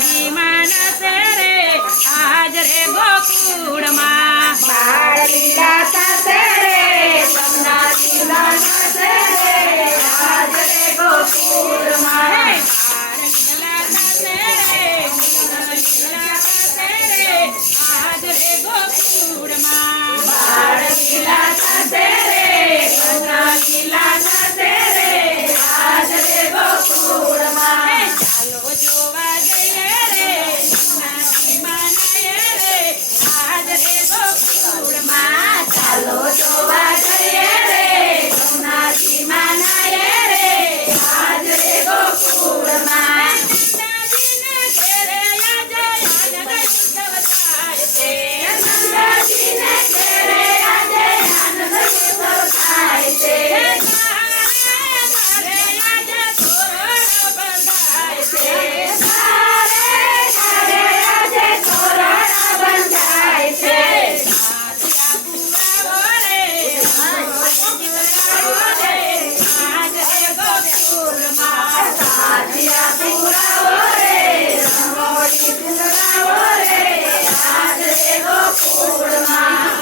જી માનસે રે આજ રે ગોકુળમાં બાળ લીલા થશે રે યમુનાજી માનસે રે આજ રે ગોકુળમાં બાળ લીલા થશે રે લીલા થશે રે આજ રે ગોકુળમાં બાળ લીલા થશે રે યમુનાજી થશે રે આજ રે ગોકુળમાં ચાલો જોવા જઈએ રે યમુનાજી મનાય રે આજ રે ગોકુળમાં ચાલો જોવા જઈએ રે યમુનાજી મનાય રે આજ રે ગોકુળમાં નંદાજીને ઘેરે આજે આનંદ ઉત્સવ થાય છે નંદાજીને ઘેરે આજે આનંદ ઉત્સવ થાય છે ઘરે આજે તોરણ બંધાય છે ઘરે ઘરે આજે તોરણ બંધાય છે સાચા પુરાવો રે પુરાવો રે આજ રે ગોકુળમાં સાચિયા પુરાવો રે રંગોળી પુરાવો રે આજ રે ગોકુળમાં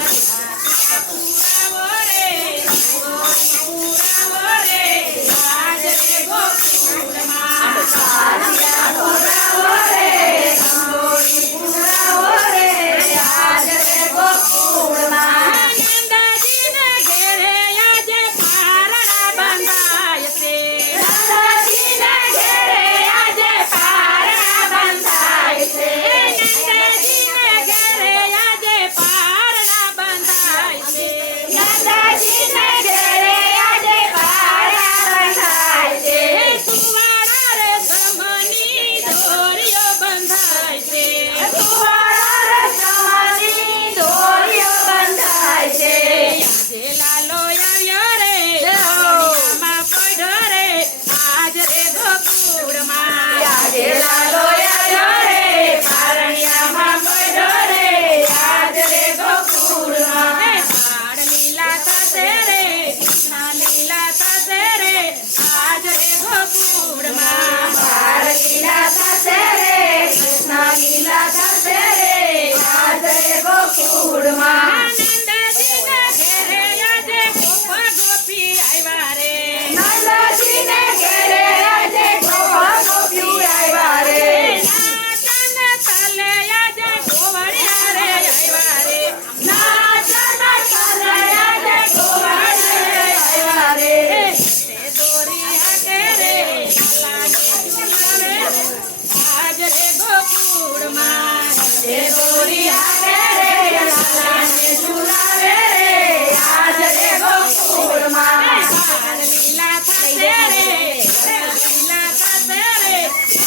પુરાવો રે પુરાવો રે આજ રે ગોકુળમાં સાચિયા પુરાવો રે રંગોળી પુરાવો રે આજ રે ગોકુળમાં નંદાજીને ઘેરે આજે પારણા બંધાય છે નંદાજીને ઘેરે આજે પારણા બંધાય છે નંદાજીને ઘેરે આજે પારણા બંધાય છે નંદાજીને ઘેરે આજે પારણા બંધાય છે સુવાળા રે ધર્મની દોરીઓ બંધાય છે સુવાળા રસમની દોરીઓ બંધાય છે આજે લાલો આવ્યો રે માં પડ્યો રે આજ રે ગોકુળમાં આજે લાલો આવ્યો રે પારણિયામાં પડ્યો રે આજ રે ગોકુળમાં બાળ લીલા થશે રે કૃષ્ણ લીલા થશે રે આજ રે ગોકુળમાં બાળ લીલા થશે રે કૃષ્ણ લીલા થશે રે આજ રે ગોકુળમાં નંદાજીને ઘેરે આજે ગોપ ગોપી આવ્યા રે નંદાજીને ઘેરે આજે ગોપા ગોપી આવ્યા રે નાચન તાલે આજે ગોવળિયા રે આવ્યા રે નાચના તાલે આજે ગોવાળિયા આવ્યા રે તે દોરી હાકે રે લાલાને ઝુલાવે રે આજ રે ગોકુળમાં એ દોરી હાકે રે લાલાને ઝુલાવે રે આજ રે ગોકુળમાં બાળ લીલા થશે રે લીલા થશે રે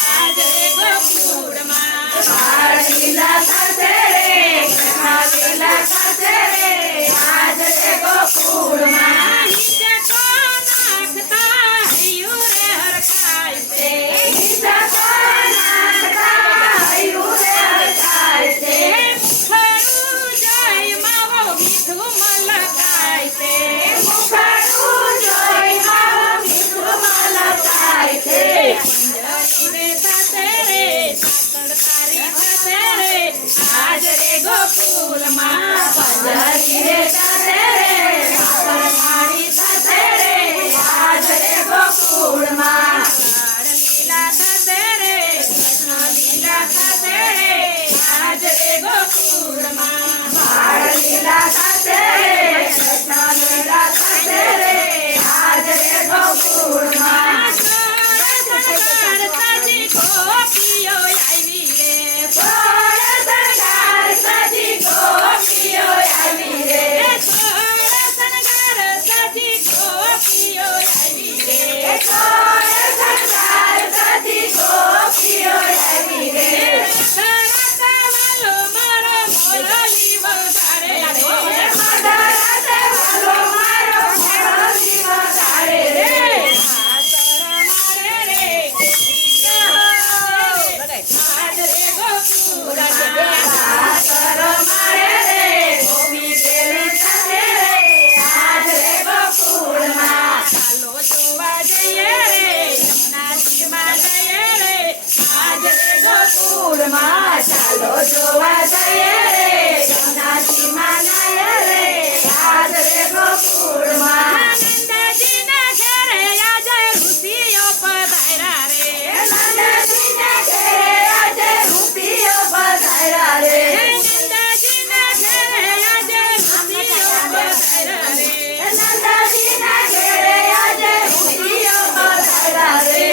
આજ રે ગોકુળમાં બાળ લીલા થશે રે કૃષ્ણ લીલા થશે રે આજ રે ગોકુળમાં હિચકો નાખતા હૈયું રે હરખાય છે હિચકો નાખતા હૈયું રે હરખાય છે મુખડું જોઈ માવો મીઠું મલકાય છે મુખડું જોઈ માવો મીઠું મલકાય છે પંજરી રે થશે રે સાકળ ખારી થશે રે આજ રે ગોકુળમાં પંજરી રે થશે રે સાકર ખારી થશે રે આજ રે ગોકુળમાં બાળ લીલા થશે રે કૃષ્ણ લીલા થશે રે આજ રે ગોકુળમાં બાળ લીલા થશે રે કૃષ્ણ લીલા થશે રે આજ રે ગોકુળમાં સજી ગોપીઓ આવી રે સોળ શણગાર સજી ગોપીઓ આવી રે શણગાર સજી ગોપીઓ આવી રે સોળ શણગાર સજી ગોપીઓ આવી રે વાલો મારો મોરલી વગાડે રે મધરાતે વાલો મારો મોરલી વગાડે રે આસરમ ચાલો જોવા જઈએ રે યમુનાજી માના રે આજ રે ગોકુળમાં નંદજીના ઘરે આજે ઋષિઓ પધાર્યા રે નંદજીના ઘરે આજે રૂપિયો પધાર્યા રે નંદજીના ઘરે આજે ઋષિઓ પધાર્યા રે નંદજીના ઘરે આજે રૂપિયો પધાર્યા રે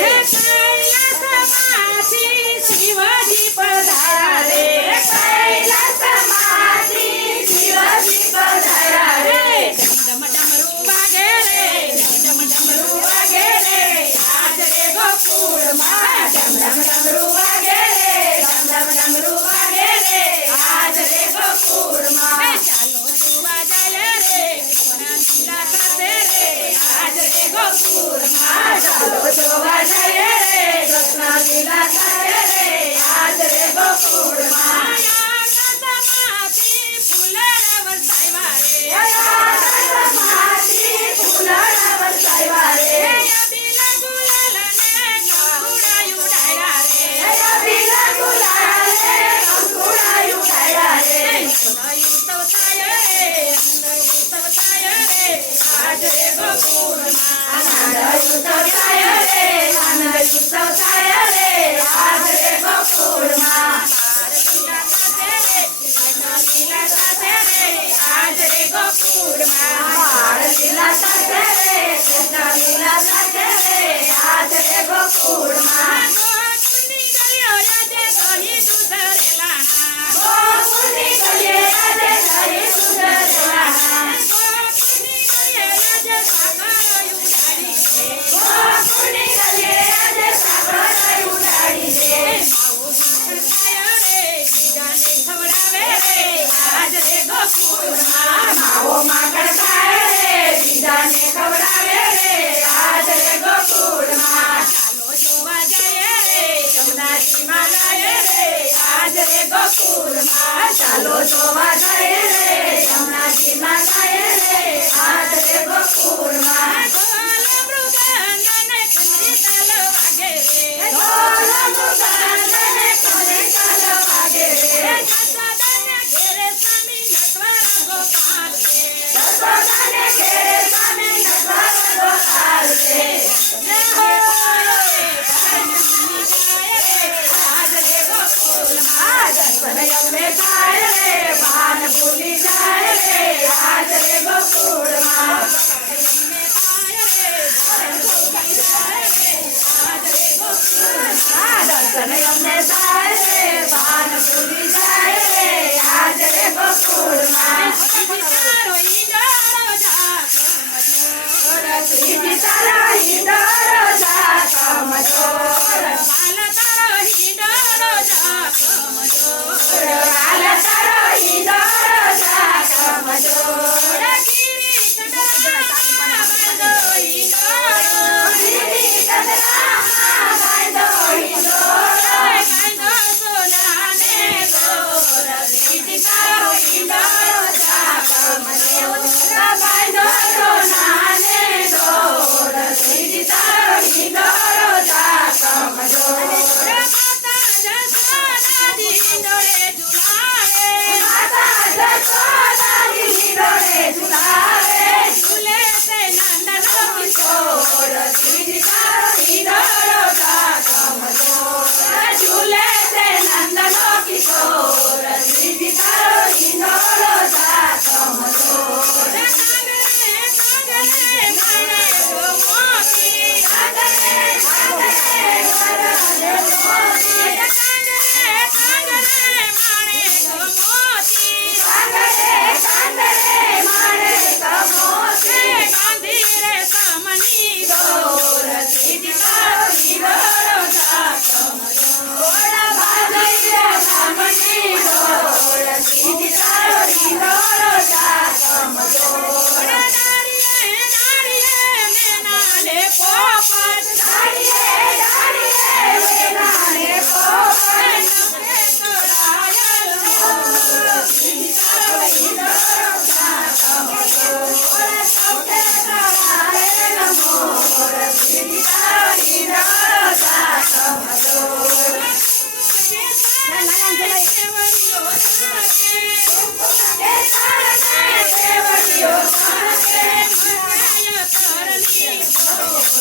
કૈલાસમાંથી શિવજી પધાર્યા રે કૈલાસમાંથી શિવજી પધાર્યા રે ડમ ડમરૂ વાગે રે ડમ ડમરૂ વાગે રે આજ રે ગોકુળમાં ડમ ડમ ડમરૂ વાગે રે ડમ ડમ ડમરૂ વાગે રે આજ રે ગોકુળમાં ચાલો જોવા જાય રે સોના લીલા ખાતે રે આજ રે ગોકુળમાં ચાલો જોવા જઈએ રે કૃષ્ણ લીલા કરે રે આજ રે ગોકુળમાં આકાશમાંથી ફૂલડા વરસાવ્યા રે આકાશમાંથી ફૂલડા વરસાવ્યા રે અબીલા ગુલાલને કંકુડા ઉડાડ્યા રે અબીલા ગુલાલે કંકુડા ઉડાડ્યા રે ઉત્સવ થાય રે ઉત્સવ થાય રે આજ રે ગોકુળમાં આનંદ ઉત્સવ થાય રે આનંદ ઉત્સવ થાય રે આજ રે ગોકુળમાં લીલા સાથે રે લીલા સાથે રે આજ રે ગોકુળમાં બાળ લીલા સાથે રે કૃષ્ણ લીલા સાથે રે આજ રે ગોકુળમાં ગોકુળની ગલીઓ આજે દહીં દૂધ રેલાણા ગોકુળની ગલીએ આજે દહીં દૂધ રેલાણા ગોકુળની ગલીએ આજે સાકર ઉડાડી રે ગોકુળની ગલીએ આજે સાકર ઉડાડી રે માવો ખાય રે બીજાને ખવડાવે રે આજ રે ગોકુળમાં માવો માકડ ખાય રે બીજાને ખવડાવે રે આજ રે ગોકુળમાં ચાલો જોવા જઈએ રે યમુનાજી માનાએ રે આજ રે ગોકુળમાં ચાલો જોવા જઈએ રે યમુનાજી માનાએ રે આજ રે ગોકુળમાં ગોલ મૃગંગને કંદરી તાલ વાગે રે ઢોલ મૃદંગને કોને કાલ વાગે રે જસોદાને ઘેરે સ્વામી નટવર ગોપાલ રે જસોદાને ઘેરે સ્વામી નટવર ગોપાલ રે જય હો રે પાણી જાય રે આજ રે ગોકુળમાં દર્શન અમને થાય રે ભાન ભૂલી જાય રે આજ રે ગોકુળમાં ને પાય રે ધન જાય રે આજ રે ગોકુળમાં દર્શન અમને થાય રે ભાન ભૂલી જાય રે આજ રે ગોકુળમાં તારો ઈંડોળો જાકમજો સીધી તારા હિંડોળો જાકમ ચોર વાલ તારો ઈંડોળો જાકમજો હાલ તારો હિંડોળો જાકમ ચોર ગીરી કંડરામાં બાંધો ઈંડોળો દીદી કદરામાં બાંધો હિંડોળો બાંધો સોનાને દોર સીધી તારો હિંડોળો જાકમ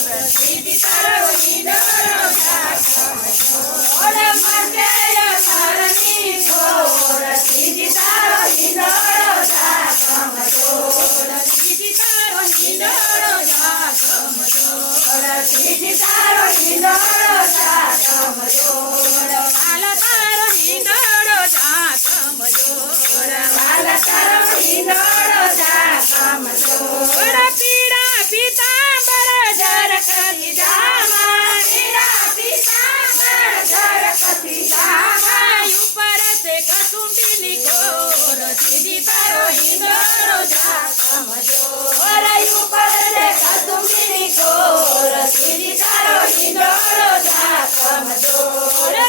શ્રીજી તારો હિંડોળો ઝાકમજો. ઓરે મચે અસરની જોર શ્રીજી તારો હિંડોળો ઝાકમજો. શ્રીજી તારો હિંડોળો ઝાકમજો. શ્રીજી તારો હિંડોળો ઝાકમજો. વાલ તારો હિંડોળો ઝાકમજો. વાલ તારો હિંડોળો ઝાકમજો. પીળા પીતાંબર ઝરકતી જામા. પીળા પીતાંબર ઝરકતી જામા. ઉપર છે કસુંબીની કોર શ્રીજી તારો હિંડોળો ઝાકમજો. વરાઈ ઉપર રે કસુંબીની કોર શ્રીજી તારો હિંડોળો ઝાકમજો.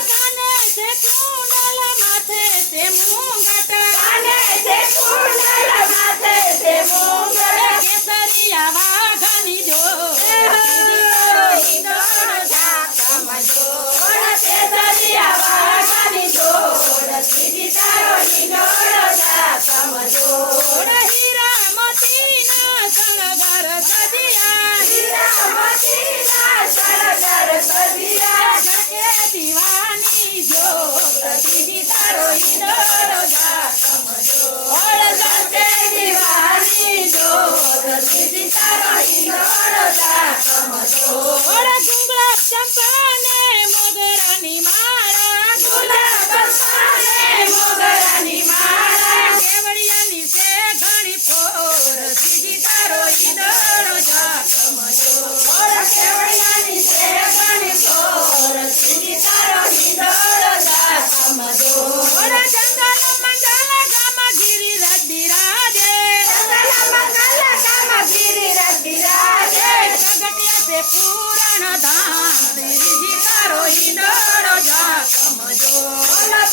કાને છે કુંડલ માથે છે મુંગટ. કાને છે કુંડલ માથે છે મુંગટ. કેસરિયા વાઘની જોર શ્રીજી તારો હિંડોળો ઝાકમજો. કેસરિયા વાઘની જોર શ્રીજી તારો હિંડોળો ઝાકમજો. હીરા મોતીના શણગાર સજિયા. હીરામતીના સરદાર સજિયા. ઝળકે દીવાની જોર શ્રીજી તારો હિંડોળો ઝાકમજો. ઝળકે દીવાની જોર શ્રીજી તારો હિંડોળો ઝાકમજો. ગુલાબ ચંપાને મોગરાની માળા. ગુલાબ ચંપાને મોગરાની માળા. કેવડિયાની છે ઘણી ફોર શ્રીજી તારો હિંડોળો ઝાકમજો. કેવડિયાની છે ઘણી ફોર શ્રીજી તારો હિંડોળો ઝાકમજો. જંગલ મંગલ ગામ ગિરિરાજ બિરાજે. જંગલ મંગલ ગામ ગિરિરાજ બિરાજે. પ્રગટ્યા છે પુરાણ ધામ શ્રીજી તારો હિંડોળો ઝાકમજો.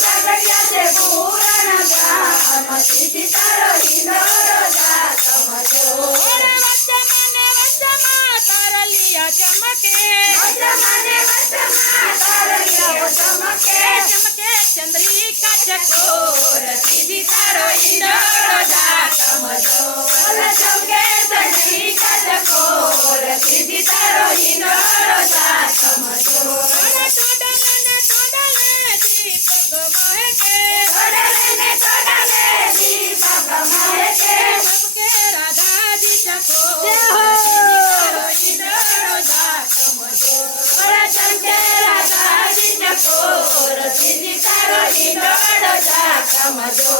પ્રગટ્યા છે પૂરણ ધામ શ્રીજી તારો હિંડોળો ઝાકમજો. વચ્ચમાં તારલિયા ચમકે. વચમાને વચમાં તારલિયો ચમકે. ચમકે ચંદ્રિકા ચકોર શ્રીજી તારો હિંડોળો ઝાકમજો. ચમકે ચંદ્રિકા ચકોર શ્રીજી તારો હિંડોળો ઝાકમજો. દીપક મહેકે. તોડલે ને તોડલે દીપક મહેકે. ચમકે રાધાજી ચકોર શ્રીજી તારો હિંડોળો ઝાકમજો. ચમકે રાધાજી ચકોર શ્રીજી તારો હિંડોળો ઝાકમજો.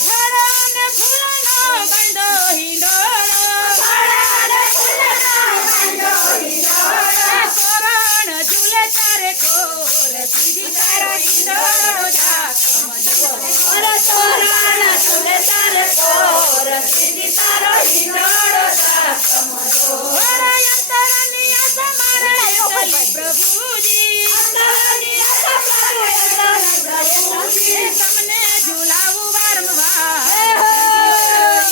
ફળો ને ફૂલનો બંધો હિંડોળો. ફળાને ફૂલનો બાંધો હિંડોળો. તોરણ ઝૂલે ચારે કોર શ્રીજી તારો હિંડોળો ઝાકમજો. તોરણ ઝૂલે ચારે કોર શ્રીજી તારો હિંડોળો ઝાકમજો. અંતરની આસમાને એકલી પ્રભુજી. અંતરની આસમાને એકલી પ્રભુજી. તમને ઝુલાવું વારંવાર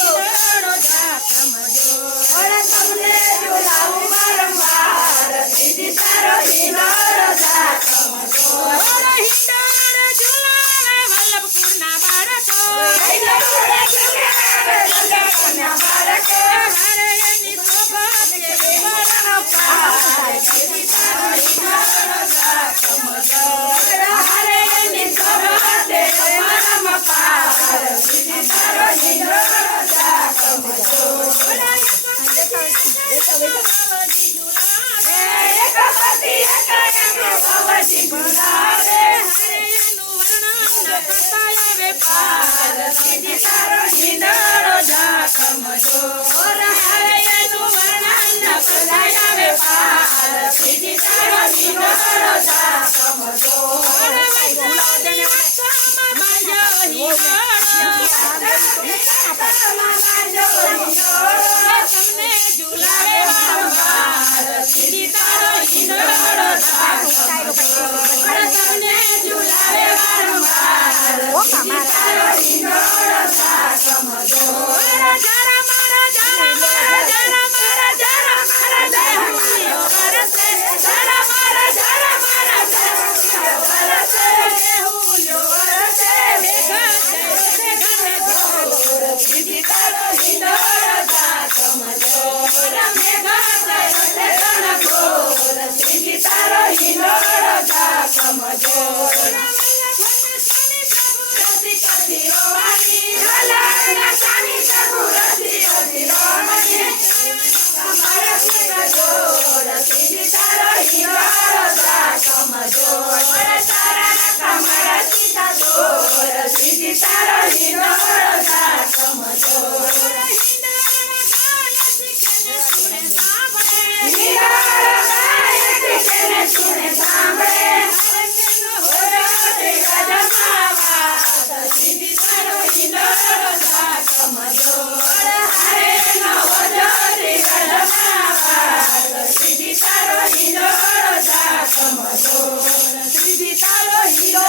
હિંડોળો ઝાકમજો. તમને ઝુલાવું વારંવાર શ્રીજી તારો હિંડોળો ઝાકમજો. હિંડોળો ઝુલાવે વલ્લભપુરના બાળકો. હિંડોળો ઝુલાવે વલ્લભપુરના બાળકો. મારે એની શોભા છે દેવળનો શ્રીજી તારો હિંડોળો શ્રીજી તારો હીરો